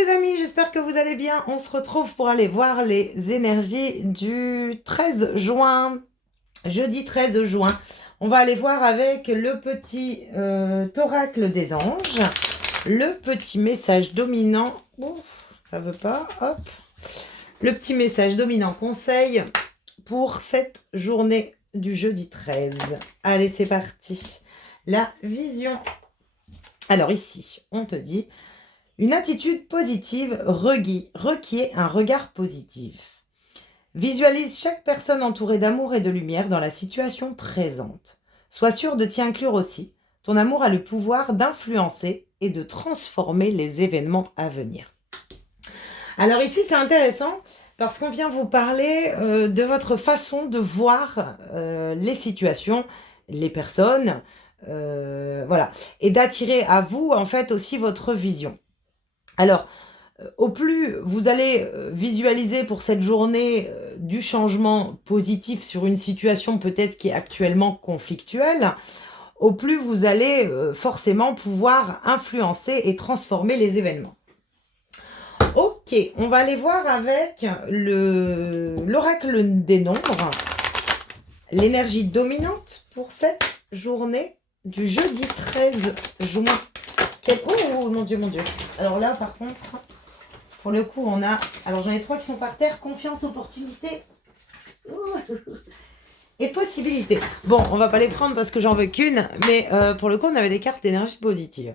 les amis, j'espère que vous allez bien. On se retrouve pour aller voir les énergies du 13 juin, jeudi 13 juin. On va aller voir avec le petit oracle des anges, le petit message dominant. Ouf, ça veut pas, hop. Le petit message dominant conseil pour cette journée du jeudi 13. Allez, c'est parti. La vision. Alors ici, on te dit... Une attitude positive requiert un regard positif. Visualise chaque personne entourée d'amour et de lumière dans la situation présente. Sois sûr de t'y inclure aussi. Ton amour a le pouvoir d'influencer et de transformer les événements à venir. Alors ici, c'est intéressant parce qu'on vient vous parler de votre façon de voir les situations, les personnes, voilà, et d'attirer à vous en fait aussi votre vision. Alors, au plus vous allez visualiser pour cette journée du changement positif sur une situation peut-être qui est actuellement conflictuelle, au plus vous allez forcément pouvoir influencer et transformer les événements. Ok, on va aller voir avec l'oracle des nombres, l'énergie dominante pour cette journée du jeudi 13 juin. Oh mon Dieu, mon Dieu. Alors là, par contre, pour le coup, on a... Alors j'en ai 3 qui sont par terre. Confiance, opportunité et possibilité. Bon, on va pas les prendre parce que j'en veux qu'une. Mais pour le coup, on avait des cartes d'énergie positive.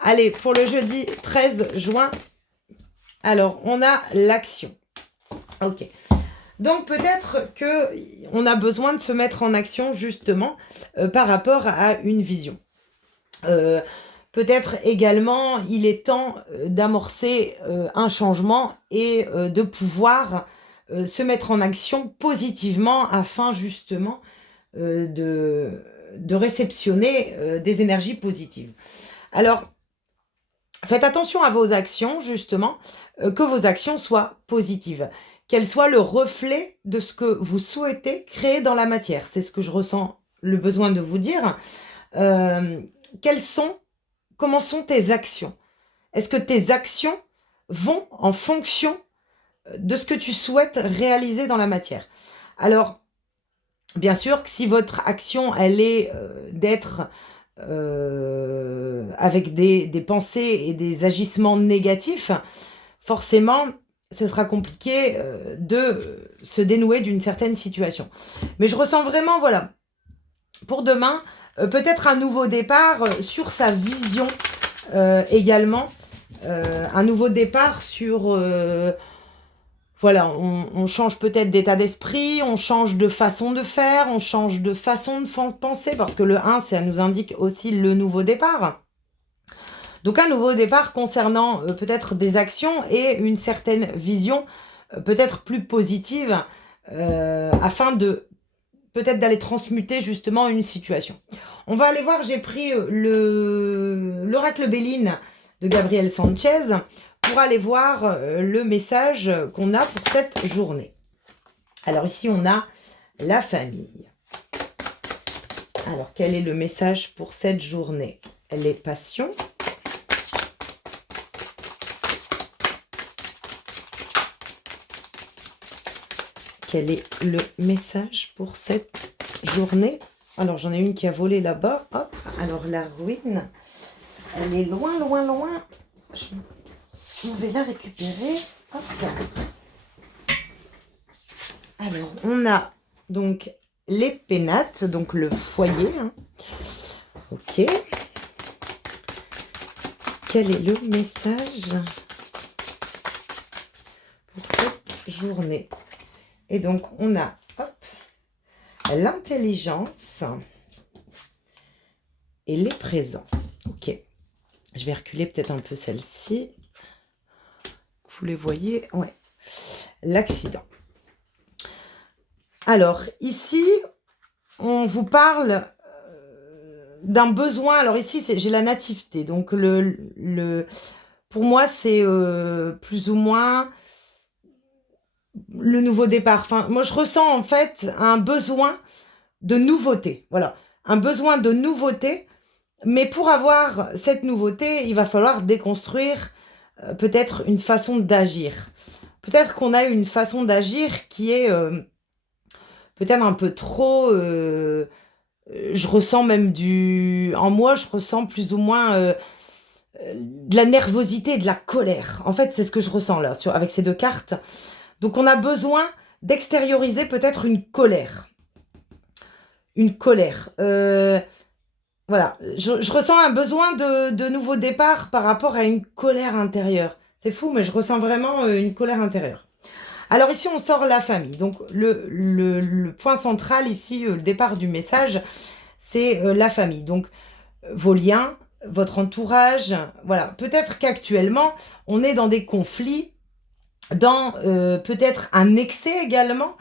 Allez, pour le jeudi 13 juin. Alors, on a l'action. Ok. Donc peut-être qu'on a besoin de se mettre en action justement par rapport à une vision. Peut-être également, il est temps d'amorcer un changement et de pouvoir se mettre en action positivement afin justement de réceptionner des énergies positives. Alors, faites attention à vos actions, justement, que vos actions soient positives, qu'elles soient le reflet de ce que vous souhaitez créer dans la matière. C'est ce que je ressens le besoin de vous dire. Comment sont tes actions? Est-ce que tes actions vont en fonction de ce que tu souhaites réaliser dans la matière? Alors, bien sûr que si votre action, elle est d'être avec des pensées et des agissements négatifs, forcément, ce sera compliqué de se dénouer d'une certaine situation. Mais je ressens vraiment, voilà, pour demain, peut-être un nouveau départ sur sa vision également. Un nouveau départ sur... voilà, on change peut-être d'état d'esprit, on change de façon de faire, on change de façon de penser, parce que le 1, ça nous indique aussi le nouveau départ. Donc un nouveau départ concernant peut-être des actions et une certaine vision peut-être plus positive afin de peut-être d'aller transmuter justement une situation. On va aller voir, j'ai pris l'oracle Béline de Gabriel Sanchez pour aller voir le message qu'on a pour cette journée. Alors ici, on a la famille. Alors, quel est le message pour cette journée? Les passions. Quel est le message pour cette journée? Alors, j'en ai une qui a volé là-bas. Hop, alors la ruine, elle est loin, loin, loin. On va la récupérer. Hop. Alors, on a donc les pénates, donc le foyer. Hein. Ok. Quel est le message pour cette journée? Et donc, on a l'intelligence et les présents. Ok. Je vais reculer peut-être un peu celle-ci. Vous les voyez? Ouais. L'accident. Alors, ici, on vous parle d'un besoin. Alors ici, j'ai la nativité. Donc, pour moi, c'est plus ou moins... le nouveau départ. Enfin, moi, je ressens en fait un besoin de nouveauté. Voilà, un besoin de nouveauté. Mais pour avoir cette nouveauté, il va falloir déconstruire peut-être une façon d'agir. Peut-être qu'on a une façon d'agir qui est peut-être un peu trop... je ressens même en moi, je ressens plus ou moins de la nervosité et de la colère. En fait, c'est ce que je ressens là, avec ces deux cartes. Donc, on a besoin d'extérioriser peut-être une colère. Une colère. Voilà, je ressens un besoin de nouveau départ par rapport à une colère intérieure. C'est fou, mais je ressens vraiment une colère intérieure. Alors ici, on sort la famille. Donc le point central ici, le départ du message, c'est la famille. Donc vos liens, votre entourage. Voilà, peut-être qu'actuellement, on est dans des conflits, dans peut-être un excès également.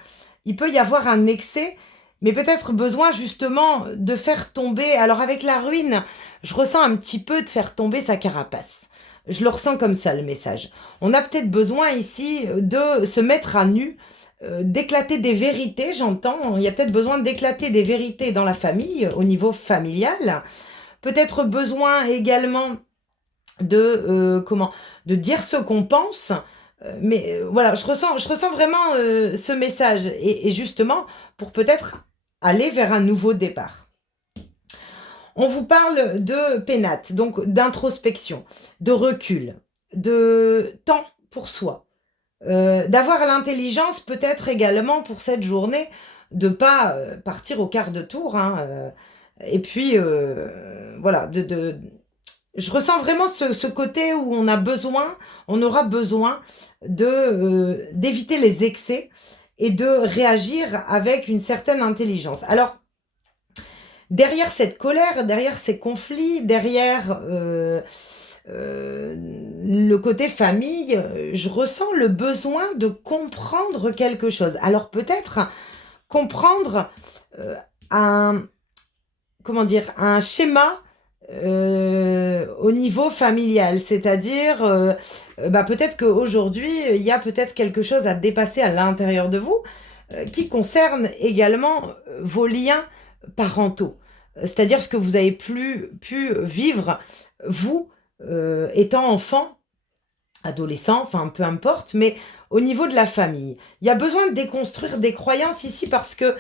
Il peut y avoir un excès, mais peut-être besoin justement de faire tomber. Alors avec la ruine, je ressens un petit peu de faire tomber sa carapace. Je le ressens comme ça, le message. On a peut-être besoin ici de se mettre à nu, d'éclater des vérités, j'entends. Il y a peut-être besoin d'éclater des vérités dans la famille, au niveau familial. Peut-être besoin également de, de dire ce qu'on pense. Mais voilà, je ressens vraiment ce message. Et justement, pour peut-être aller vers un nouveau départ. On vous parle de pénate, donc d'introspection, de recul, de temps pour soi. D'avoir l'intelligence peut-être également pour cette journée de pas partir au quart de tour. Hein, et puis, voilà, je ressens vraiment ce côté où on aura besoin d'éviter les excès et de réagir avec une certaine intelligence. Alors, derrière cette colère, derrière ces conflits, derrière le côté famille, je ressens le besoin de comprendre quelque chose. Alors peut-être comprendre un, comment dire, un schéma au niveau familial, c'est-à-dire peut-être qu'aujourd'hui il y a peut-être quelque chose à dépasser à l'intérieur de vous qui concerne également vos liens parentaux, c'est-à-dire ce que vous avez pu vivre vous étant enfant, adolescent, enfin peu importe, mais au niveau de la famille. Il y a besoin de déconstruire des croyances ici parce que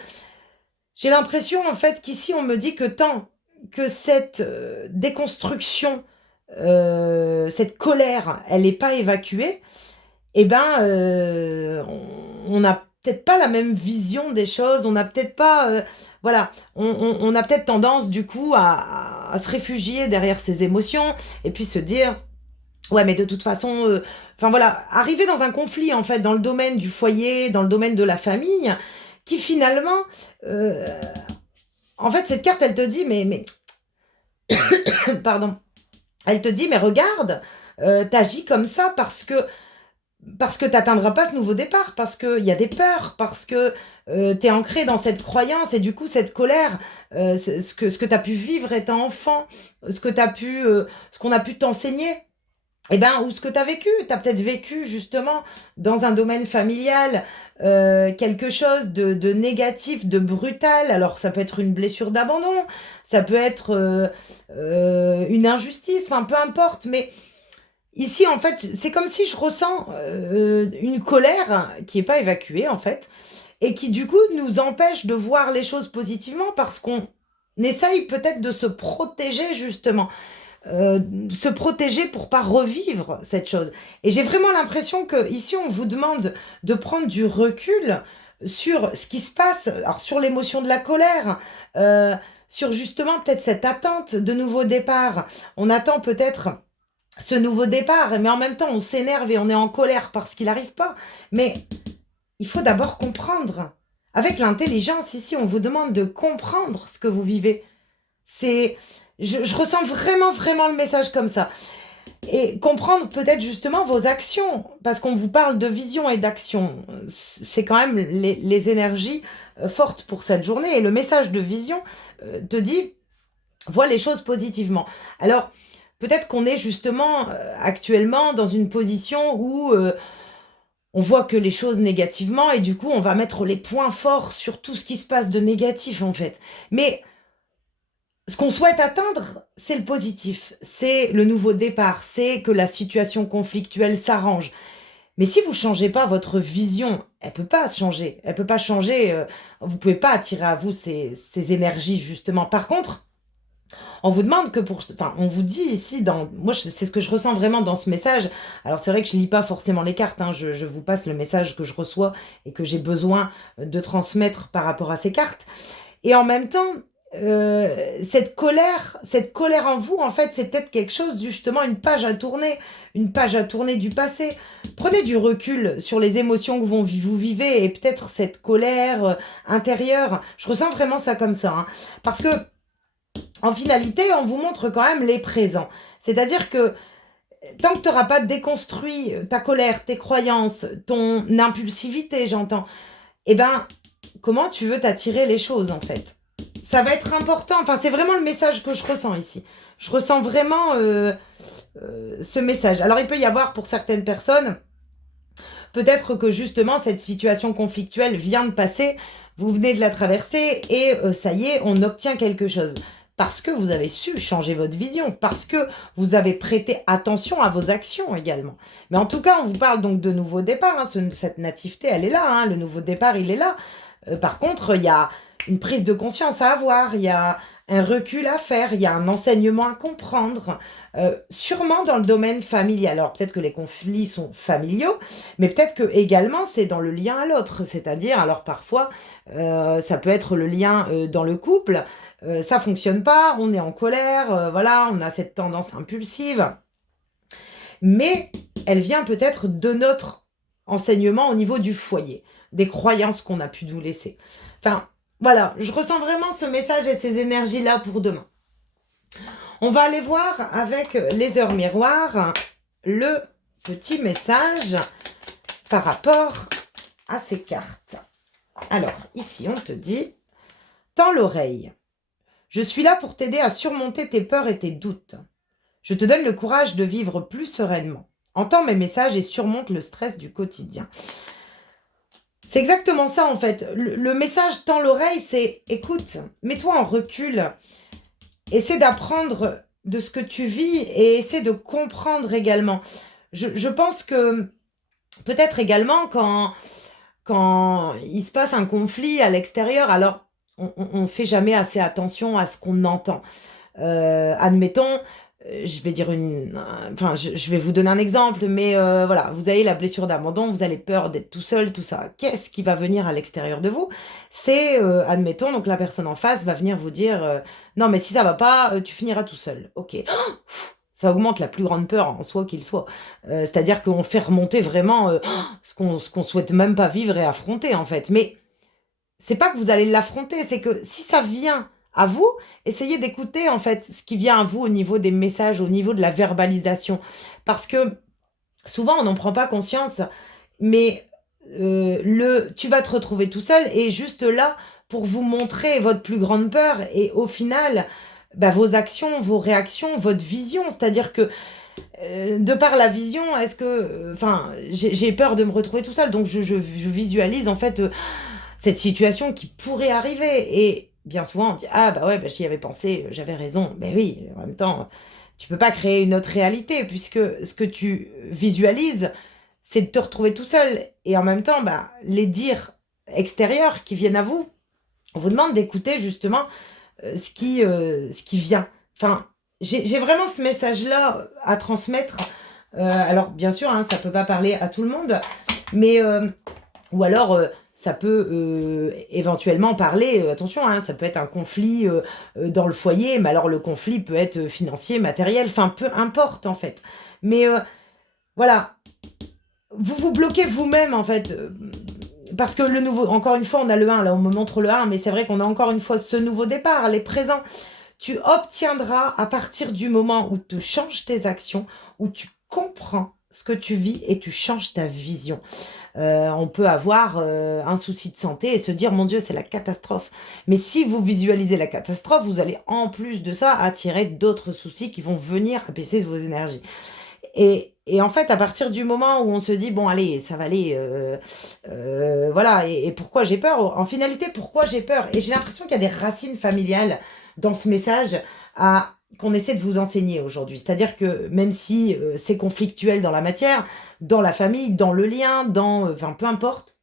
j'ai l'impression en fait qu'ici on me dit que tant que cette déconstruction, cette colère, elle n'est pas évacuée, eh ben, on n'a peut-être pas la même vision des choses, on n'a peut-être pas, voilà, on a peut-être tendance du coup à se réfugier derrière ses émotions et puis se dire, ouais, mais de toute façon, enfin voilà, arriver dans un conflit en fait dans le domaine du foyer, dans le domaine de la famille, qui finalement, euh, en fait, cette carte, elle te dit, pardon, elle te dit, mais regarde, t'agis comme ça parce que t'atteindras pas ce nouveau départ, parce qu'il y a des peurs, parce que t'es ancré dans cette croyance et du coup cette colère, ce que t'as pu vivre étant enfant, ce qu'on a pu t'enseigner. Eh ben, ou ce que tu as vécu, tu as peut-être vécu justement dans un domaine familial quelque chose de négatif, de brutal. Alors ça peut être une blessure d'abandon, ça peut être une injustice, enfin peu importe. Mais ici en fait, c'est comme si je ressens une colère qui n'est pas évacuée en fait, et qui du coup nous empêche de voir les choses positivement parce qu'on essaye peut-être de se protéger justement se protéger pour pas revivre cette chose. Et j'ai vraiment l'impression que ici on vous demande de prendre du recul sur ce qui se passe, alors sur l'émotion de la colère, sur justement peut-être cette attente de nouveau départ. On attend peut-être ce nouveau départ, mais en même temps on s'énerve et on est en colère parce qu'il n'arrive pas. Mais il faut d'abord comprendre. Avec l'intelligence, ici, on vous demande de comprendre ce que vous vivez. C'est, je ressens vraiment, vraiment le message comme ça. Et comprendre peut-être justement vos actions, parce qu'on vous parle de vision et d'action. C'est quand même les énergies fortes pour cette journée. Et le message de vision te dit, vois les choses positivement. Alors, peut-être qu'on est justement actuellement dans une position où on voit que les choses négativement et du coup, on va mettre les points forts sur tout ce qui se passe de négatif en fait. Mais Ce qu'on souhaite atteindre, c'est le positif, c'est le nouveau départ, c'est que la situation conflictuelle s'arrange. Mais si vous ne changez pas votre vision, elle peut pas changer. Elle peut pas changer. Vous pouvez pas attirer à vous ces énergies justement. Par contre, on vous demande que enfin, on vous dit ici moi, c'est ce que je ressens vraiment dans ce message. Alors c'est vrai que je lis pas forcément les cartes. Hein, je vous passe le message que je reçois et que j'ai besoin de transmettre par rapport à ces cartes. Et en même temps, cette colère en vous, en fait, c'est peut-être quelque chose, justement, une page à tourner du passé. Prenez du recul sur les émotions que vous vivez et peut-être cette colère intérieure. Je ressens vraiment ça comme ça. Hein. Parce que, en finalité, on vous montre quand même les présents. C'est-à-dire que tant que tu n'auras pas déconstruit ta colère, tes croyances, ton impulsivité, j'entends, eh ben, comment tu veux t'attirer les choses, en fait? Ça va être important. Enfin, c'est vraiment le message que je ressens ici. Je ressens vraiment ce message. Alors, il peut y avoir pour certaines personnes, peut-être que justement, cette situation conflictuelle vient de passer, vous venez de la traverser et ça y est, on obtient quelque chose. Parce que vous avez su changer votre vision, parce que vous avez prêté attention à vos actions également. Mais en tout cas, on vous parle donc de nouveau départ. Hein, cette nativité, elle est là. Hein, le nouveau départ, il est là. Par contre, il y a une prise de conscience à avoir, il y a un recul à faire, il y a un enseignement à comprendre, sûrement dans le domaine familial. Alors peut-être que les conflits sont familiaux, mais peut-être que également c'est dans le lien à l'autre, c'est-à-dire, alors parfois, ça peut être le lien dans le couple, ça fonctionne pas, on est en colère, voilà, on a cette tendance impulsive, mais elle vient peut-être de notre enseignement au niveau du foyer, des croyances qu'on a pu nous laisser. Enfin, voilà, je ressens vraiment ce message et ces énergies-là pour demain. On va aller voir avec les heures miroirs le petit message par rapport à ces cartes. Alors, ici, on te dit « Tends l'oreille. Je suis là pour t'aider à surmonter tes peurs et tes doutes. Je te donne le courage de vivre plus sereinement. Entends mes messages et surmonte le stress du quotidien. » C'est exactement ça en fait. Le message tend l'oreille, c'est écoute, mets-toi en recul, essaie d'apprendre de ce que tu vis et essaie de comprendre également. Je pense que peut-être également quand il se passe un conflit à l'extérieur, alors on ne fait jamais assez attention à ce qu'on entend. Admettons, je vais dire enfin, je vais vous donner un exemple, mais voilà, vous avez la blessure d'abandon, vous avez peur d'être tout seul, tout ça. Qu'est-ce qui va venir à l'extérieur de vous? C'est, admettons, donc la personne en face va venir vous dire, non, mais si ça va pas, tu finiras tout seul. Ok. Ça augmente la plus grande peur en soi qu'il soit. C'est-à-dire qu'on fait remonter vraiment ce qu'on souhaite même pas vivre et affronter, en fait. Mais c'est pas que vous allez l'affronter, c'est que si ça vient à vous, essayez d'écouter en fait ce qui vient à vous au niveau des messages, au niveau de la verbalisation. Parce que souvent on n'en prend pas conscience, mais tu vas te retrouver tout seul et juste là pour vous montrer votre plus grande peur et au final, bah, vos actions, vos réactions, votre vision. C'est-à-dire que de par la vision, est-ce que, enfin, j'ai peur de me retrouver tout seul, donc je visualise en fait cette situation qui pourrait arriver. Et bien souvent, on dit ah bah ouais, bah, j'y avais pensé, j'avais raison. Mais oui, en même temps, tu peux pas créer une autre réalité puisque ce que tu visualises, c'est de te retrouver tout seul. Et en même temps, bah, les dires extérieurs qui viennent à vous, on vous demande d'écouter justement ce qui vient. Enfin, j'ai vraiment ce message-là à transmettre. Alors, bien sûr, hein, ça peut pas parler à tout le monde, mais ou alors ça peut éventuellement parler, attention, hein, ça peut être un conflit dans le foyer, mais alors le conflit peut être financier, matériel, enfin peu importe en fait. Mais voilà, vous vous bloquez vous-même en fait. Parce que le nouveau, encore une fois, on a le 1, là on me montre le 1, mais c'est vrai qu'on a encore une fois ce nouveau départ, les présents. Tu obtiendras à partir du moment où tu changes tes actions, où tu comprends ce que tu vis et tu changes ta vision. On peut avoir un souci de santé et se dire mon Dieu c'est la catastrophe. Mais si vous visualisez la catastrophe, vous allez en plus de ça attirer d'autres soucis qui vont venir abaisser vos énergies. Et en fait, à partir du moment où on se dit, bon, allez, ça va aller, voilà, et pourquoi j'ai peur? En finalité, pourquoi j'ai peur? Et j'ai l'impression qu'il y a des racines familiales dans ce message qu'on essaie de vous enseigner aujourd'hui. C'est-à-dire que même si c'est conflictuel dans la matière, dans la famille, dans le lien, enfin peu importe,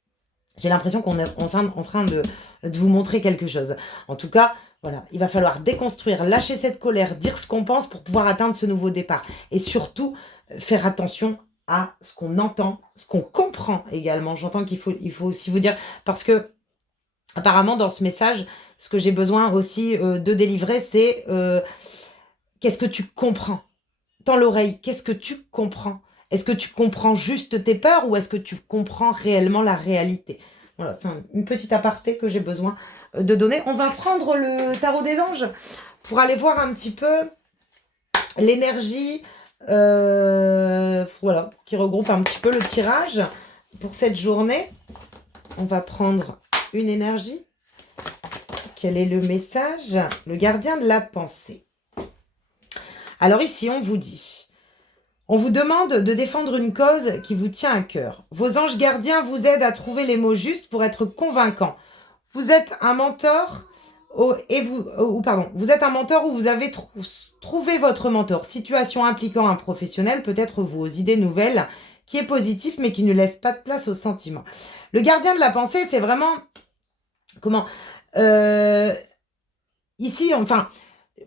j'ai l'impression qu'on est en train de vous montrer quelque chose. En tout cas, voilà, il va falloir déconstruire, lâcher cette colère, dire ce qu'on pense pour pouvoir atteindre ce nouveau départ. Et surtout, faire attention à ce qu'on entend, ce qu'on comprend également. J'entends qu'il faut aussi vous dire, parce que apparemment dans ce message, ce que j'ai besoin aussi de délivrer, c'est qu'est-ce que tu comprends? Tends l'oreille, qu'est-ce que tu comprends? Est-ce que tu comprends juste tes peurs ou est-ce que tu comprends réellement la réalité? Voilà, c'est une petite aparté que j'ai besoin de donner. On va prendre le tarot des anges pour aller voir un petit peu l'énergie, voilà, qui regroupe un petit peu le tirage pour cette journée. On va prendre une énergie. Quel est le message? Le gardien de la pensée. Alors ici, on vous dit, on vous demande de défendre une cause qui vous tient à cœur. Vos anges gardiens vous aident à trouver les mots justes pour être convaincants. Vous êtes un mentor vous êtes un mentor ou vous avez trouvé votre mentor. Situation impliquant un professionnel, peut-être vous, aux idées nouvelles, qui est positif mais qui ne laisse pas de place aux sentiments. Le gardien de la pensée, c'est vraiment... Comment ici, enfin...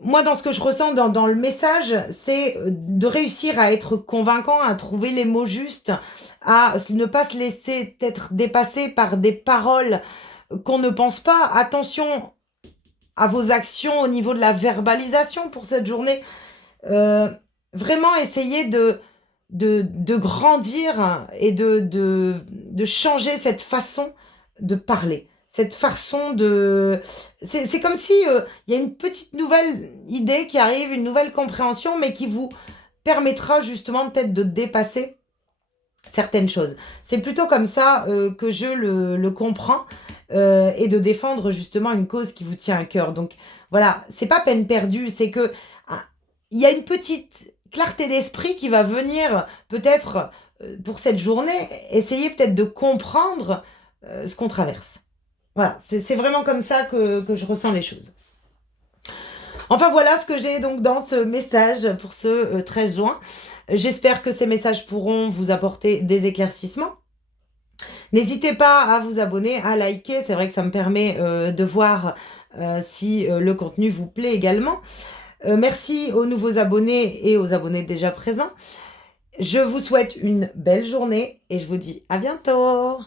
Moi, dans ce que je ressens dans le message, c'est de réussir à être convaincant, à trouver les mots justes, à ne pas se laisser être dépassé par des paroles qu'on ne pense pas. Attention à vos actions au niveau de la verbalisation pour cette journée. Vraiment essayer de grandir et de changer cette façon de parler. Cette façon de... C'est comme si y a une petite nouvelle idée qui arrive, une nouvelle compréhension, mais qui vous permettra justement peut-être de dépasser certaines choses. C'est plutôt comme ça que je le comprends et de défendre justement une cause qui vous tient à cœur. Donc voilà, c'est pas peine perdue, c'est que il y a une petite clarté d'esprit qui va venir peut-être pour cette journée, essayer peut-être de comprendre ce qu'on traverse. Voilà, c'est vraiment comme ça que je ressens les choses. Enfin, voilà ce que j'ai donc dans ce message pour ce 13 juin. J'espère que ces messages pourront vous apporter des éclaircissements. N'hésitez pas à vous abonner, à liker. C'est vrai que ça me permet de voir si le contenu vous plaît également. Merci aux nouveaux abonnés et aux abonnés déjà présents. Je vous souhaite une belle journée et je vous dis à bientôt.